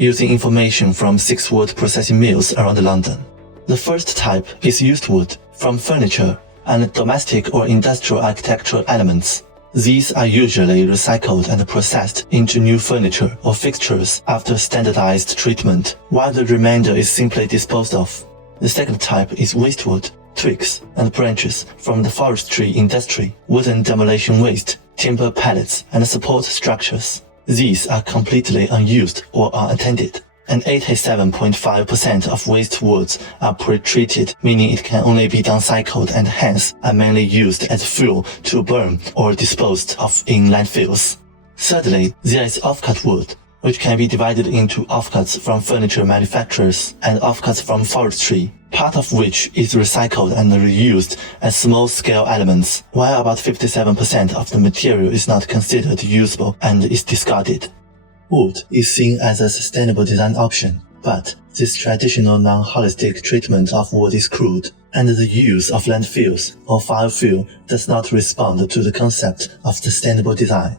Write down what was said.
using information from 6 wood processing mills around London. The first type is used wood from furniture and domestic or industrial architectural elements. These are usually recycled and processed into new furniture or fixtures after standardized treatment, while the remainder is simply disposed of. The second type is waste wood, twigs and branches from the forestry industry, wooden demolition waste, timber pallets and support structures. These are completely unused or unattended, and 87.5% of waste woods are pre-treated, meaning it can only be downcycled and hence are mainly used as fuel to burn or disposed of in landfills. Thirdly, there is offcut wood, which can be divided into offcuts from furniture manufacturers and offcuts from forestry, part of which is recycled and reused as small-scale elements, while about 57% of the material is not considered usable and is discarded. Wood is seen as a sustainable design option, but this traditional non-holistic treatment of wood is crude, and the use of landfills or fossil fuel does not respond to the concept of sustainable design.